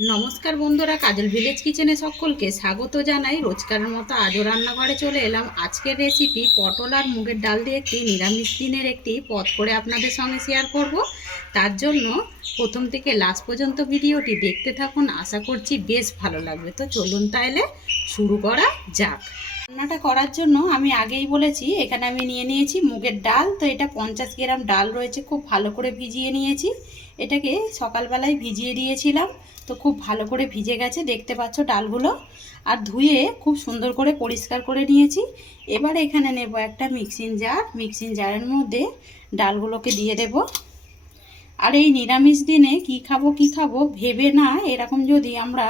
নমস্কার বন্ধুরা, কাজল ভিলেজ কিচেনে সকলকে স্বাগত জানাই। রোজকারের মতো আজও রান্নাঘরে চলে এলাম। আজকের রেসিপি পটল আর মুগের ডাল দিয়ে একটি নিরামিষ দিনের একটি পদ করে আপনাদের সঙ্গে শেয়ার করব। তার জন্য প্রথম থেকে লাস্ট পর্যন্ত ভিডিওটি দেখতে থাকুন, আশা করছি বেশ ভালো লাগবে। তো চলুন তাহলে শুরু করা যাক। রান্নাটা করার জন্য আমি আগেই বলেছি, এখানে আমি নিয়ে নিয়েছি মুগের ডাল। তো এটা 50 গ্রাম ডাল রয়েছে, খুব ভালো করে ভিজিয়ে নিয়েছি। এটাকে সকালবেলায় ভিজিয়ে দিয়েছিলাম, তো খুব ভালো করে ভিজে গেছে, দেখতে পাচ্ছ ডালগুলো। আর ধুয়ে খুব সুন্দর করে পরিষ্কার করে নিয়েছি। এবার এখানে নেব একটা মিক্সিং জারের মধ্যে ডালগুলোকে দিয়ে দেব। আর এই নিরামিষ দিনে কি খাবো ভেবে না, এরকম যদি আমরা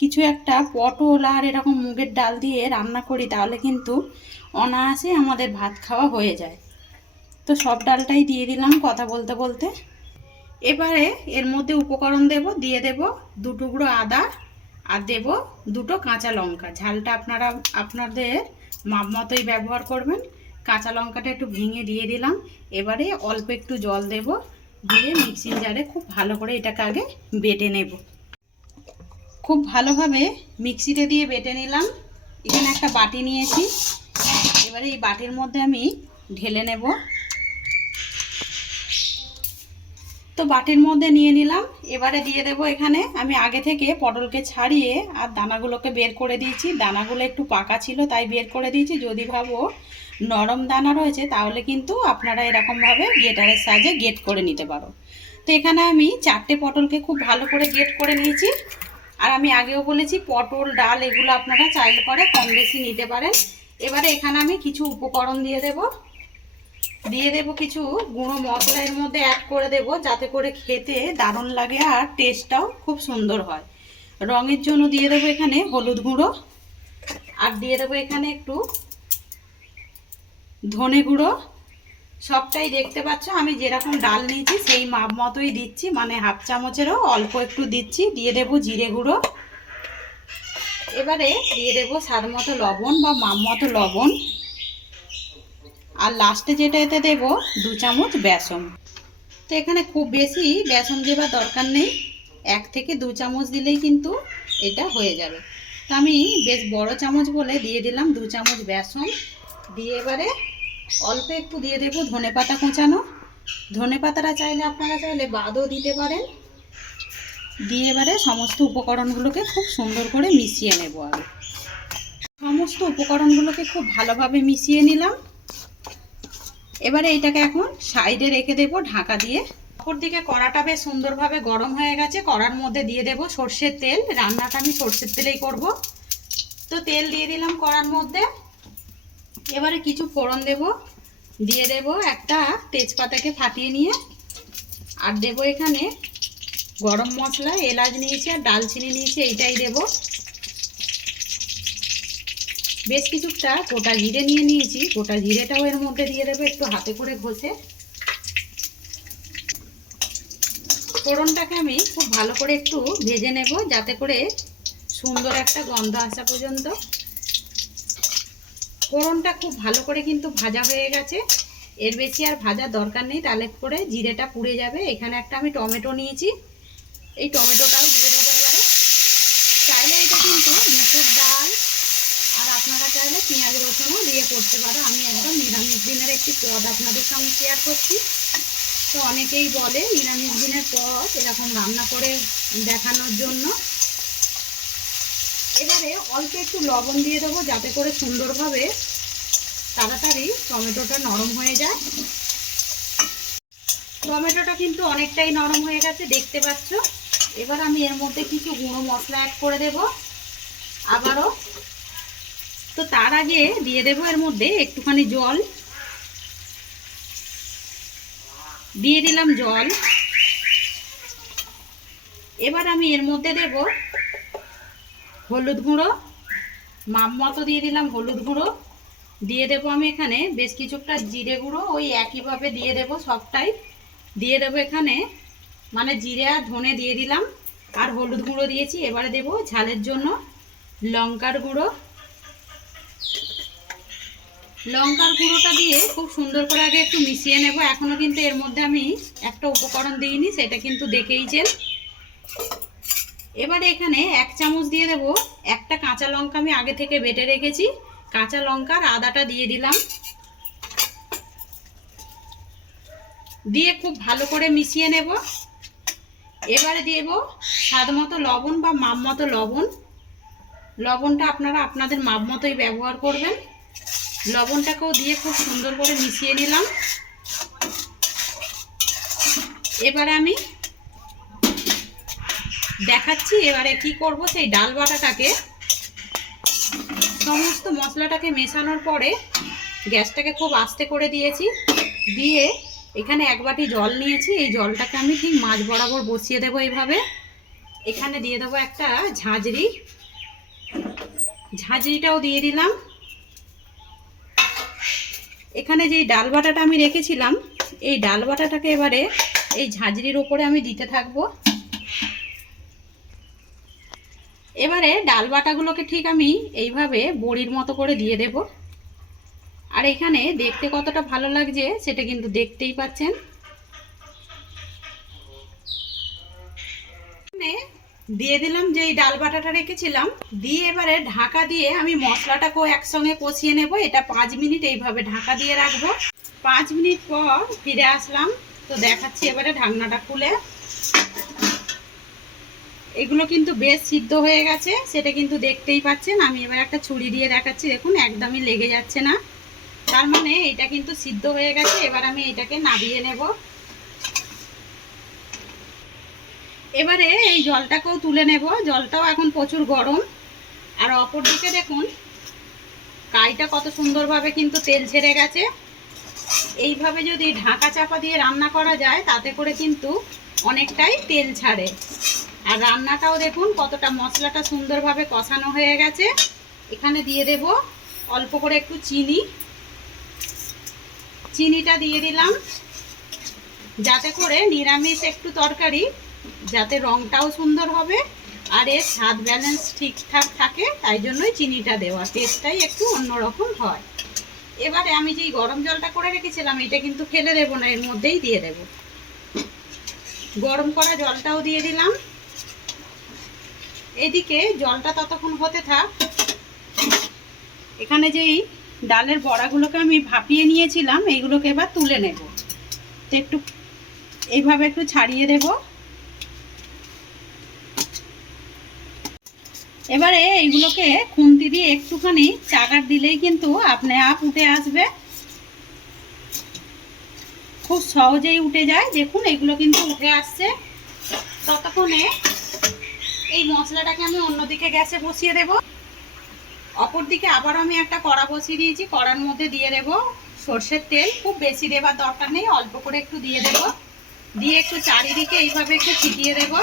কিছু একটা পটল আর এরকম মুগের ডাল দিয়ে রান্না করি, তাহলে কিন্তু অনায়াসে আমাদের ভাত খাওয়া হয়ে যায়। তো সব ডালটাই দিয়ে দিলাম কথা বলতে বলতে। এবারে এর মধ্যে উপকরণ দিয়ে দেব 2 টুকরো আদা, আর দেব 2টো কাঁচা লঙ্কা। ঝালটা আপনারা আপনাদের মাপ মতোই ব্যবহার করবেন। কাঁচা লঙ্কাটা একটু ভেঙে দিয়ে দিলাম। এবারে অল্প একটু জল দেব, দিয়ে মিক্সিং জারে খুব ভালো করে এটাকে আগে বেটে নেব। খুব ভালোভাবে মিক্সিতে দিয়ে বেটে নিলাম। এখানে একটা বাটি নিয়েছি, এবারে এই বাটির মধ্যে আমি ঢেলে নেব। তো বাটির মধ্যে নিয়ে নিলাম। এবারে দিয়ে দেব, এখানে আমি আগে থেকে পটলকে ছাড়িয়ে আর দানাগুলোকে বের করে দিয়েছি। দানাগুলো একটু পাকা ছিল তাই বের করে দিয়েছি। যদি ভাবো নরম দানা রয়েছে, তাহলে কিন্তু আপনারা এরকমভাবে গ্রেটারের সাহায্যে গ্রেট করে নিতে পারো। তো এখানে আমি 4টে পটলকে খুব ভালো করে গ্রেট করে নিয়েছি। আর আমি আগেও বলেছি, পটল ডাল এগুলো আপনারা চাইলে পরে কম বেশি নিতে পারেন। এবারে এখানে আমি কিছু উপকরণ দিয়ে দেব কিছু গুঁড়ো মশলা এর মধ্যে অ্যাড করে দেব, যাতে করে খেতে দারুণ লাগে আর টেস্টটাও খুব সুন্দর হয়। রঙের জন্য দিয়ে দেবো এখানে হলুদ গুঁড়ো, আর দিয়ে দেবো এখানে একটু ধনে গুঁড়ো। সবটাই দেখতে পাচ্ছ আমি যেরকম ডাল নিয়েছি সেই মাপ মতোই দিচ্ছি, মানে হাফ চামচেরও অল্প একটু দিচ্ছি। দিয়ে দেবো জিরে গুঁড়ো। এবারে দিয়ে দেবো স্বাদ মতো লবণ বা মাপ মতো লবণ। আর লাস্টে যেটা এতে দেবো 2 চামচ বেসন। তো এখানে খুব বেশি বেসন দেবার দরকার নেই, 1 থেকে 2 চামচ দিলেই কিন্তু এটা হয়ে যাবে। তো আমি বেশ বড় চামচ বলে দিয়ে দিলাম 2 চামচ বেসন। দিয়ে এবারে অল্প একটু দিয়ে দেবো ধনেপাতা কুচানো। ধনেপাতাটা চাইলে আপনারা বাদও দিতে পারেন। দিয়ে এবারে সমস্ত উপকরণগুলোকে খুব সুন্দর করে মিশিয়ে নেব। আগে সমস্ত উপকরণগুলোকে খুব ভালোভাবে মিশিয়ে নিলাম। এবারে এটাকে এখন সাইডে রেখে দেব ঢাকা দিয়ে। অপর দিকে কড়াটা বেশ সুন্দরভাবে গরম হয়ে গেছে। কড়ার মধ্যে দিয়ে দেব সর্ষের তেল। রান্নাটা আমি সর্ষের তেলেই করব। তো তেল দিয়ে দিলাম কড়ার মধ্যে। এবারে কিছু ফোড়ন দেব। দিয়ে দেব একটা তেজপাতাকে ফাটিয়ে নিয়ে, আর দেব এখানে গরম মশলা, এলাচ নিয়েছি আর ডালচিনি নিয়েছি, এইটাই দেব। বেশ কিছুটা গোটা জিরে নিয়ে নিয়েছি, গোটা জিরেটাও এর মধ্যে দিয়ে দেবো একটু হাতে করে ঘষে। ফোড়নটাকে আমি খুব ভালো করে একটু ভেজে নেব, যাতে করে সুন্দর একটা গন্ধ আসা পর্যন্ত। ফোড়নটা খুব ভালো করে কিন্তু ভাজা হয়ে গেছে, এর বেশি আর ভাজার দরকার নেই, তাহলে করে জিরেটা পুড়ে যাবে। এখানে একটা আমি টমেটো নিয়েছি, এই টমেটোটাও দিয়ে দেবো এবারে। চাইলে এটা কিন্তু মুসুর ডাল আর আপনারা চাইলে পেঁয়াজ রসুনও দিয়ে করতে পারো। আমি একদম নিরামিষ দিনের একটি পদ আপনাদের সঙ্গে শেয়ার করছি। তো অনেকেই বলে নিরামিষ দিনের পদ এরকম রান্না করে দেখানোর জন্য। এবারে অল্প একটু লবণ দিয়ে দেবো, যাতে করে সুন্দরভাবে তাড়াতাড়ি টমেটোটা নরম হয়ে যায়। টমেটোটা কিন্তু অনেকটাই নরম হয়ে গেছে, দেখতে পাচ্ছ। এবার আমি এর মধ্যে কিছু গুঁড়ো মশলা অ্যাড করে দেব আবারও। তো তার আগে দিয়ে দেবো এর মধ্যে একটুখানি জল। দিয়ে দিলাম জল। এবার আমি এর মধ্যে দেব হলুদ গুঁড়ো, মাপ মতো দিয়ে দিলাম হলুদ গুঁড়ো। দিয়ে দেবো আমি এখানে বেশ কিছুটা জিরে গুঁড়ো, ওই একইভাবে দিয়ে দেবো সবটাই। দিয়ে দেবো এখানে মানে জিরে আর ধনে দিয়ে দিলাম, আর হলুদ গুঁড়ো দিয়েছি। এবারে দেবো ঝালের জন্য লঙ্কার গুঁড়ো। লঙ্কার গুঁড়োটা দিয়ে খুব সুন্দর করে আগে একটু মিশিয়ে নেব। এখনও কিন্তু এর মধ্যে আমি একটা উপকরণ দিইনি, সেটা কিন্তু দেখেইছেন। এবারে এখানে 1 চামচ দিয়ে দেব একটা কাঁচা লঙ্কা, আমি আগে থেকে বেটে রেখেছি। কাঁচা লঙ্কা আর আদাটা দিয়ে দিলাম, দিয়ে খুব ভালো করে মিশিয়ে নেব। এবারে দেব স্বাদ মতো লবণ বা মাপ মতো লবণ। লবণটা আপনারা আপনাদের মাপ মতোই ব্যবহার করবেন। লবণটাকেও দিয়ে খুব সুন্দর করে মিশিয়ে নিলাম। এবারে আমি দেখাচ্ছি এবারে কি করব। সেই ডাল বাটাটাকে, সমস্ত মশলাটাকে মেশানোর পরে গ্যাসটাকে খুব আস্তে করে দিয়েছি, দিয়ে এখানে 1 বাটি জল নিয়েছি। এই জলটাকে আমি ঠিক মাঝ বরাবর বসিয়ে দেবো এইভাবে। এখানে দিয়ে দেবো একটা ঝাঁঝরি, ঝাঁঝরিটাও দিয়ে দিলাম। এখানে যেই ডাল বাটাটা আমি রেখেছিলাম, এই ডাল বাটাটাকে এবারে এই ঝাঁঝরির উপরে আমি দিতে থাকবো। এবারে ডাল বাটাগুলোকে ঠিক আমি এইভাবে বড়ির মতো করে দিয়ে দেব। আর এখানে দেখতে কতটা ভালো লাগছে সেটা কিন্তু দেখতেই পাচ্ছেন। দিয়ে দিলাম যে এই ডাল বাটাটা রেখেছিলাম, দিয়ে এবারে ঢাকা দিয়ে আমি মশলাটাকেও একসঙ্গে কষিয়ে নেব। এটা 5 মিনিট এইভাবে ঢাকা দিয়ে রাখবো। 5 মিনিট পর ফিরে আসলাম, তো দেখাচ্ছি এবারে ঢাকনাটা খুলে। এগুলো কিন্তু বেশ সিদ্ধ হয়ে গেছে, সেটা কিন্তু দেখতেই পাচ্ছেন। আমি এবার একটা ছুরি দিয়ে দেখাচ্ছি, দেখুন একদমই লেগে যাচ্ছে না, তার মানে এটা কিন্তু সিদ্ধ হয়ে গেছে। এবার আমি এটাকে নামিয়ে নেব। এবারে এই জলটাকেও তুলে নেব। জলটাও এখন প্রচুর গরম। আর অপর দিকে দেখুন কাইটা কত সুন্দরভাবে কিন্তু তেল ছেড়ে গেছে। এইভাবে যদি ঢাকা চাপা দিয়ে রান্না করা যায় তাতে করে কিন্তু অনেকটাই তেল ছাড়ে। আর রান্নাটাও দেখুন কতটা মশলাটা সুন্দরভাবে কষানো হয়ে গেছে। এখানে দিয়ে দেব অল্প করে একটু চিনি, চিনিটা দিয়ে দিলাম যাতে করে নিরামিষ একটু তরকারি যাতে রংটাও সুন্দর হবে আর এর স্বাদ ব্যালেন্স ঠিকঠাক থাকে, তাই জন্যই চিনিটা দেওয়া, টেস্টটাই একটু অন্যরকম হয়। এবারে আমি যেই গরম জলটা করে রেখেছিলাম এটা কিন্তু ফেলে দেবো না, এর মধ্যেই দিয়ে দেব। গরম করা জলটাও দিয়ে দিলাম। এদিকে জলটা ততক্ষণ হতে থাক। এখানে যেই ডালের বড়াগুলোকে আমি ভাপিয়ে নিয়েছিলাম এইগুলোকে এবার তুলে নেব। তো একটু এইভাবে একটু ছাড়িয়ে দেব। এবারে এইগুলোকে খুন্তি দিয়ে একটুখানি চাগার দিলেই কিন্তু আপনি আপ উঠে আসবে, খুব সহজেই উঠে যায়। দেখুন এগুলো কিন্তু উঠে আসছে। ততক্ষণে এই মশলাটাকে আমি অন্যদিকে গ্যাসে বসিয়ে দেব। অপর দিকে আবার আমি একটা কড়া বসিয়ে দিয়েছি। কড়ার মধ্যে দিয়ে দেব সর্ষের তেল। খুব বেশি দেবার দরকার নেই, অল্প করে একটু দিয়ে দেব। দিয়ে একটু চারিদিকে এইভাবে একটু ছিটিয়ে দেব।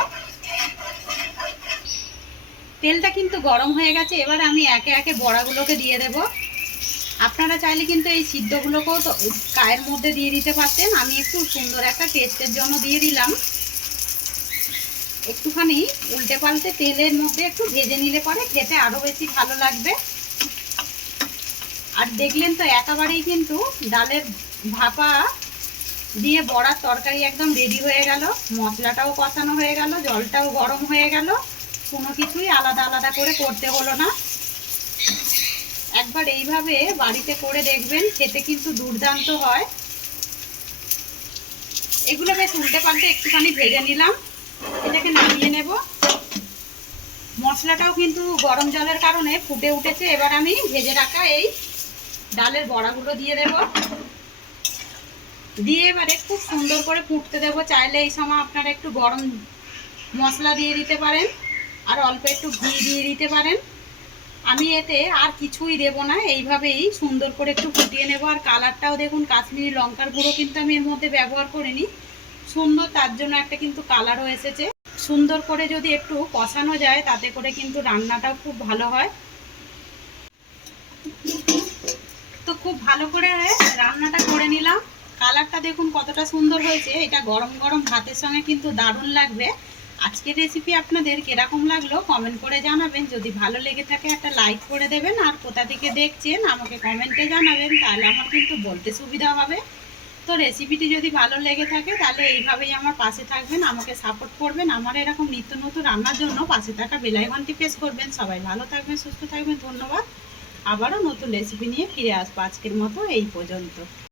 তেলটা কিন্তু গরম হয়ে গেছে। এবার আমি একে একে বড়াগুলোকে দিয়ে দেব। আপনারা চাইলে কিন্তু এই সিদ্ধগুলোকেও তো গায়ের মধ্যে দিয়ে দিতে পারতেন, আমি একটু সুন্দর একটা টেস্টের জন্য দিয়ে দিলাম। একটুখানি উল্টে পাল্টে তেলের মধ্যে একটু ভেজে নিলে পরে খেতে আরো বেশি ভালো লাগবে। আর দেখলেন তো একেবারেই কিন্তু ডালের ভাপা দিয়ে বড়ার তরকারি একদম রেডি হয়ে গেল। মশলাটাও কষানো হয়ে গেল, জলটাও গরম হয়ে গেল, কোনো কিছুই আলাদা আলাদা করে করতে হলো না। একবার এইভাবে বাড়িতে করে দেখবেন, খেতে কিন্তু দুর্দান্ত হয়। এগুলো বেশ উল্টে পাল্টে একটুখানি ভেজে নিলাম, এটাকে নামিয়ে নেব। মশলাটাও কিন্তু গরম জলের কারণে ফুটে উঠেছে। এবার আমি ভেজে রাখা এই ডালের বড়াগুলো দিয়ে দেব। দিয়ে এবারে খুব সুন্দর করে ফুটতে দেব। চাইলে এই সময় আপনারা একটু গরম মশলা দিয়ে দিতে পারেন আর অল্প একটু ঘি দিয়ে দিতে পারেন। আমি এতে আর কিছুই দেব না, এইভাবেই সুন্দর করে একটু ফুটিয়ে নেব। আর কালারটাও দেখুন, কাশ্মীরি লঙ্কার গুঁড়ো কিন্তু আমি এর মধ্যে ব্যবহার করিনি, সুন্দর তার জন্য একটা কিন্তু কালারও এসেছে। সুন্দর করে যদি একটু কষানো যায় তাতে করে কিন্তু রান্নাটাও খুব ভালো হয়। তো খুব ভালো করে রান্নাটা করে নিলাম। কালারটা দেখুন কতটা সুন্দর হয়েছে। এটা গরম গরম ভাতের সঙ্গে কিন্তু দারুণ লাগবে। আজকের রেসিপি আপনাদের কিরকম লাগলো কমেন্ট করে জানাবেন। যদি ভালো লেগে থাকে একটা লাইক করে দেবেন, আর কোথা থেকে দেখছেন আমাকে কমেন্টে জানাবেন, তাহলে আমার কিন্তু বলতে সুবিধা হবে। তো তো রেসিপিটি যদি ভালো লেগে থাকে তাহলে এইভাবেই আমার পাশে থাকবেন, আমাকে সাপোর্ট করবেন। আমার এরকম নিত্য নতুন রান্নার জন্য পাশে থাকা বেল আইকনটি প্রেস করবেন। সবাই ভালো থাকবেন, সুস্থ থাকবেন, ধন্যবাদ। আবারও নতুন রেসিপি নিয়ে ফিরে আসবো। আজকের মতো এই পর্যন্ত।